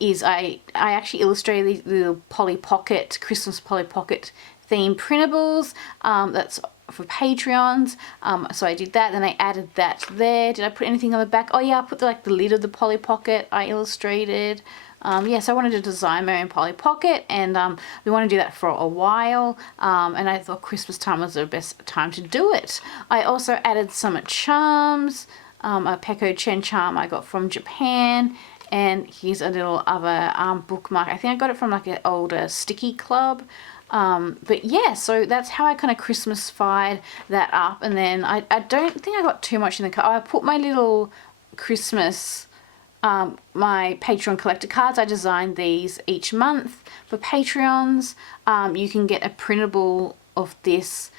is I actually illustrated these little Polly Pocket, Christmas Polly Pocket themed printables. That's for Patreons. So I did that, then I added that there. Did I put anything on the back? Oh yeah, I put the lid of the Polly Pocket I illustrated. Yeah, so I wanted to design my own Polly Pocket, and we want to do that for a while, and I thought Christmas time was the best time to do it. I also added some charms, a Peko Chen charm I got from Japan, and here's a little other bookmark. I think I got it from like an older sticky club. But yeah, so that's how I kind of Christmas-fied that up. And then I don't think I got too much in the card. I put my little Christmas, my Patreon collector cards. I designed these each month for Patreons. You can get a printable of this.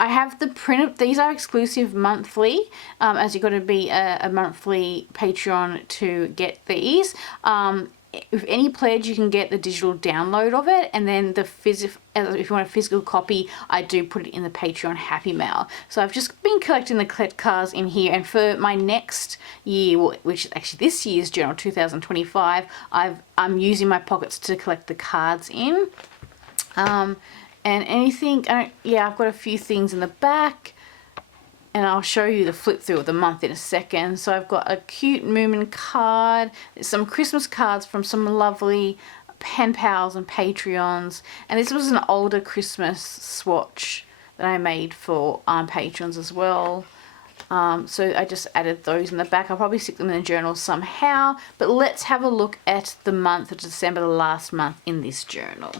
I have the print. These are exclusive monthly, as you've got to be a monthly Patreon to get these. With any pledge, you can get the digital download of it, and then the if you want a physical copy, I do put it in the Patreon Happy Mail. So I've just been collecting the collect cards in here, and for my next year, which is actually this year's journal, 2025, I'm using my pockets to collect the cards in. And anything, yeah, I've got a few things in the back. And I'll show you the flip through of the month in a second. So I've got a cute Moomin card, some Christmas cards from some lovely pen pals and Patreons. And this was an older Christmas swatch that I made for patrons as well. So I just added those in the back. I'll probably stick them in the journal somehow. But let's have a look at the month of December, the last month in this journal.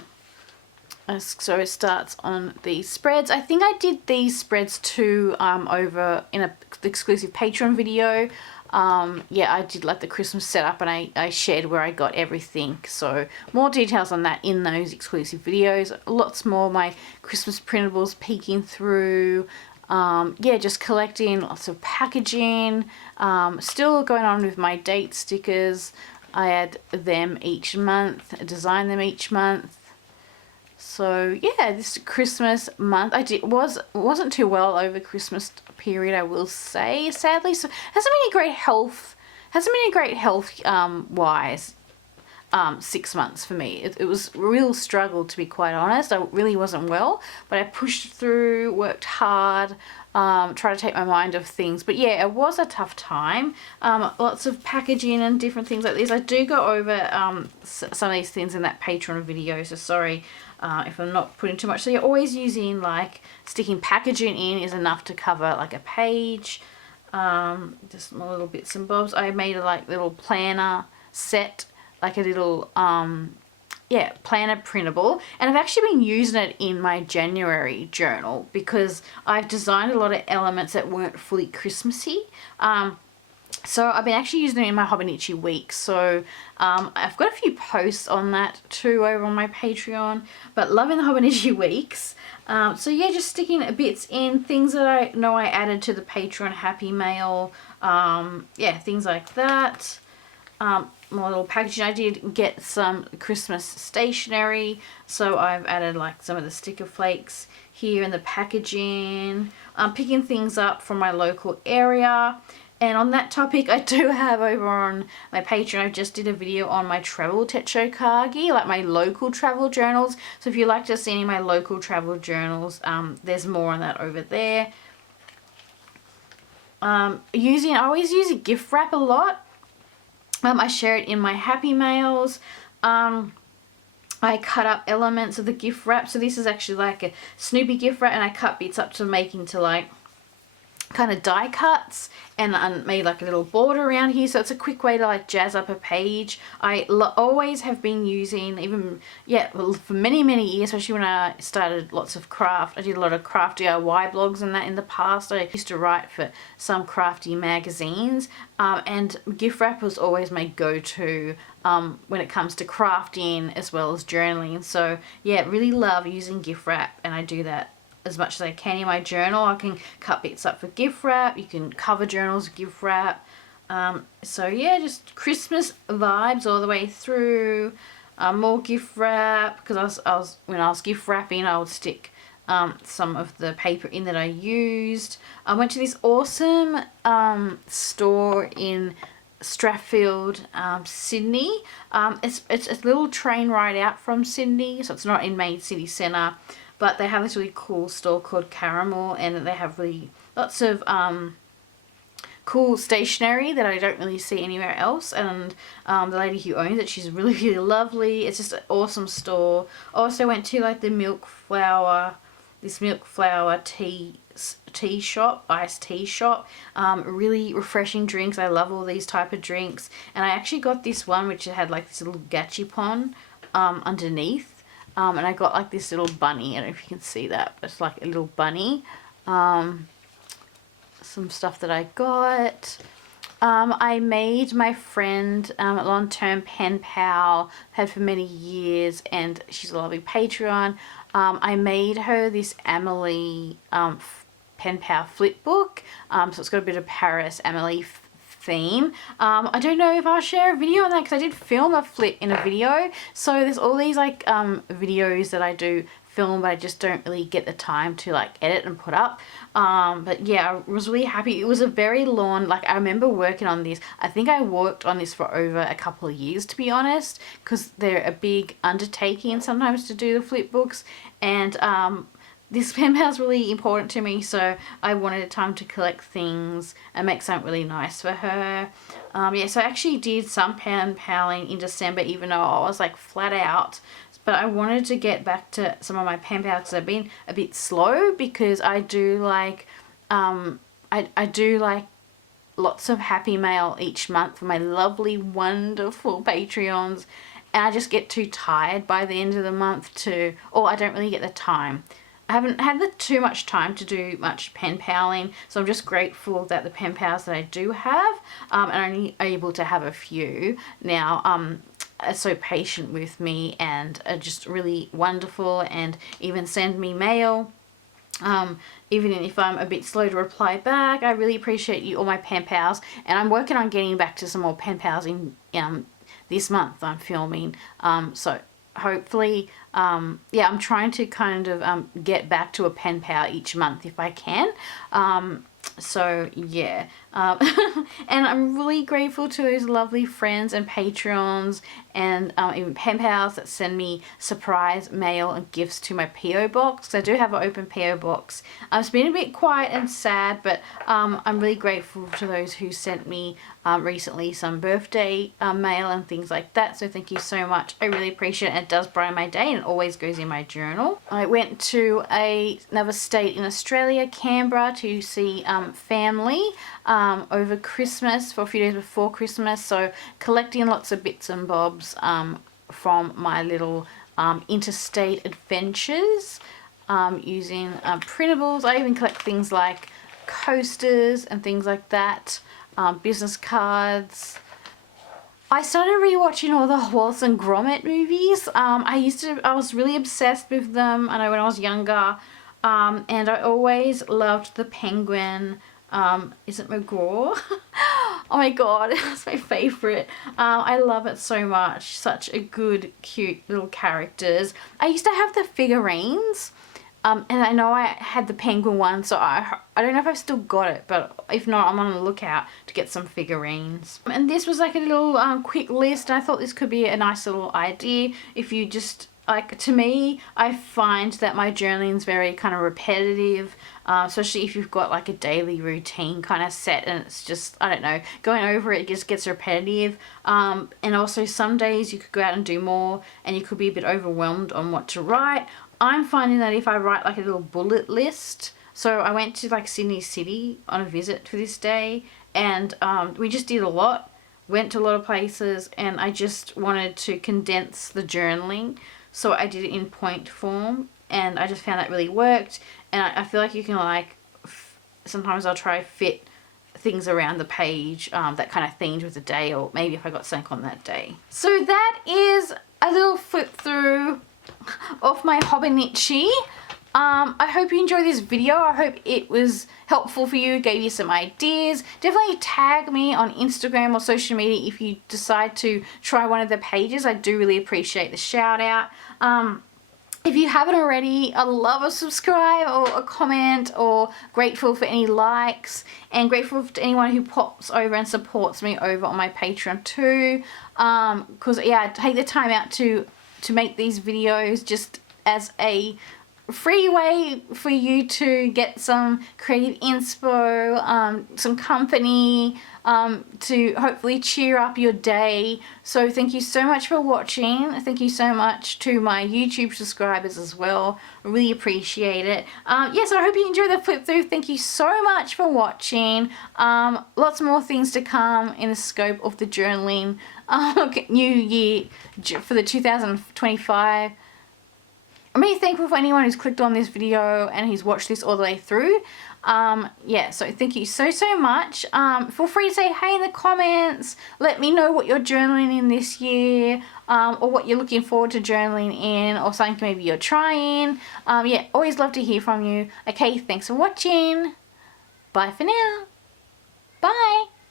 So it starts on these spreads. I think I did these spreads too over in the exclusive Patreon video. Yeah, I did like the Christmas setup, and I shared where I got everything. So more details on that in those exclusive videos. Lots more my Christmas printables peeking through. Yeah, just collecting lots of packaging. Still going on with my date stickers. I add them each month, design them each month. So yeah, this Christmas month wasn't too well over Christmas period, I will say, sadly. So hasn't been a great health wise 6 months for me. It was a real struggle, to be quite honest. I really wasn't well, but I pushed through, worked hard, tried to take my mind off things. But yeah, it was a tough time. Lots of packaging and different things like this. I do go over some of these things in that Patreon video, so sorry if I'm not putting too much. So you're always using, like, sticking packaging in is enough to cover like a page. Just more little bits and bobs. I made a like little planner set, like a little yeah, planner printable, and I've actually been using it in my January journal because I've designed a lot of elements that weren't fully Christmassy. So I've been actually using it in my Hobonichi week. So I've got a few posts on that too over on my Patreon, but loving the Hobonichi weeks. So yeah, just sticking bits in, things that I know I added to the Patreon Happy Mail. Yeah, things like that. More little packaging. I did get some Christmas stationery, so I've added like some of the sticker flakes here in the packaging. I'm picking things up from my local area. And on that topic, I do have over on my Patreon, I just did a video on my travel techokagi, like my local travel journals. So if you like to see any of my local travel journals, there's more on that over there. I always use a gift wrap a lot. I share it in my Happy Mails. I cut up elements of the gift wrap. So this is actually like a Snoopy gift wrap, and I cut bits up to make into like kind of die cuts, and made like a little border around here, so it's a quick way to like jazz up a page. I always have been using, even for many years, especially when I started lots of craft. I did a lot of craft DIY blogs and that in the past. I used to write for some crafty magazines, and gift wrap was always my go-to when it comes to crafting as well as journaling. So yeah, really love using gift wrap, and I do that as much as I can in my journal. I can cut bits up for gift wrap. You can cover journals with gift wrap. So yeah, just Christmas vibes all the way through. More gift wrap, because when I was gift wrapping, I would stick some of the paper in that I used. I went to this awesome store in Strathfield, Sydney. It's a little train ride out from Sydney, so it's not in main city centre. But they have this really cool store called Caramel, and they have really lots of cool stationery that I don't really see anywhere else, and the lady who owns it, she's really, really lovely. It's just an awesome store. I also went to like the milk flour tea shop, iced tea shop. Really refreshing drinks. I love all these type of drinks, and I actually got this one which had like this little gachapon underneath, and I got like this little bunny. I don't know if you can see that, but it's like a little bunny. Some stuff that I got. I made my friend, a long-term pen pal, had for many years, and she's a lovely Patreon. I made her this Emily pen pal flip book. So it's got a bit of Paris Emily theme. I don't know if I'll share a video on that because I did film a flip in a video. So there's all these like videos that I do film, but I just don't really get the time to like edit and put up. But yeah, I was really happy. It was a very long, like I remember working on this. I think I worked on this for over a couple of years, to be honest, because they're a big undertaking sometimes to do the flip books, and this pen pal is really important to me, so I wanted time to collect things and make something really nice for her. Yeah, so I actually did some pen paling in December, even though I was like flat out. But I wanted to get back to some of my pen pals because I've been a bit slow, because I do like I do like lots of happy mail each month for my lovely, wonderful Patreons, and I just get too tired by the end of the month or I don't really get the time. I haven't had too much time to do much pen paling, so I'm just grateful that the pen pals that I do have, and only able to have a few now, are so patient with me and are just really wonderful, and even send me mail. Even if I'm a bit slow to reply back, I really appreciate you, all my pen pals, and I'm working on getting back to some more pen pals in this month. I'm filming, so hopefully, yeah, I'm trying to kind of get back to a pen pal each month if I can. So yeah, and I'm really grateful to those lovely friends and patrons, and even pen pals that send me surprise mail and gifts to my PO box. I do have an open PO box. It's been a bit quiet and sad, but I'm really grateful to those who sent me recently some birthday mail and things like that. So thank you so much. I really appreciate it. It does brighten my day, and it always goes in my journal. I went to another state in Australia, Canberra, to see family over Christmas, for a few days before Christmas. So collecting lots of bits and bobs from my little interstate adventures, using printables. I even collect things like coasters and things like that, business cards. I started rewatching all the Wallace and Gromit movies. I was really obsessed with them, I know, when I was younger, and I always loved the penguin. Is it McGraw? Oh my god, that's my favourite. I love it so much. Such a good, cute little characters. I used to have the figurines, and I know I had the penguin one, so I don't know if I've still got it, but if not, I'm on the lookout to get some figurines. And this was like a little quick list, and I thought this could be a nice little idea if you just, like, to me, I find that my journaling is very kind of repetitive, especially if you've got like a daily routine kind of set, and it's just, I don't know, going over it just gets repetitive. And also some days you could go out and do more, and you could be a bit overwhelmed on what to write. I'm finding that if I write like a little bullet list, so I went to like Sydney City on a visit for this day, and we just did a lot, went to a lot of places, and I just wanted to condense the journaling. So I did it in point form, and I just found that really worked. And I feel like you can, like, sometimes I'll try fit things around the page that kind of themed with the day, or maybe if I got something on that day. So that is a little flip through of my Hobonichi. I hope you enjoyed this video. I hope it was helpful for you, gave you some ideas. Definitely tag me on Instagram or social media if you decide to try one of the pages. I do really appreciate the shout out. If you haven't already, I'd love a subscribe or a comment, or grateful for any likes, and grateful to anyone who pops over and supports me over on my Patreon too. Because yeah, I take the time out to make these videos just as a free way for you to get some creative inspo, some company, to hopefully cheer up your day. So thank you so much for watching. Thank you so much to my YouTube subscribers as well. I really appreciate it. Yes, I hope you enjoyed the flip through. Thank you so much for watching. Lots more things to come in the scope of the journaling new year for the 2025. I'm really thankful for anyone who's clicked on this video and who's watched this all the way through. Yeah, so thank you so much. Feel free to say hey in the comments. Let me know what you're journaling in this year, or what you're looking forward to journaling in, or something maybe you're trying. Yeah, always love to hear from you. Okay, thanks for watching. Bye for now. Bye.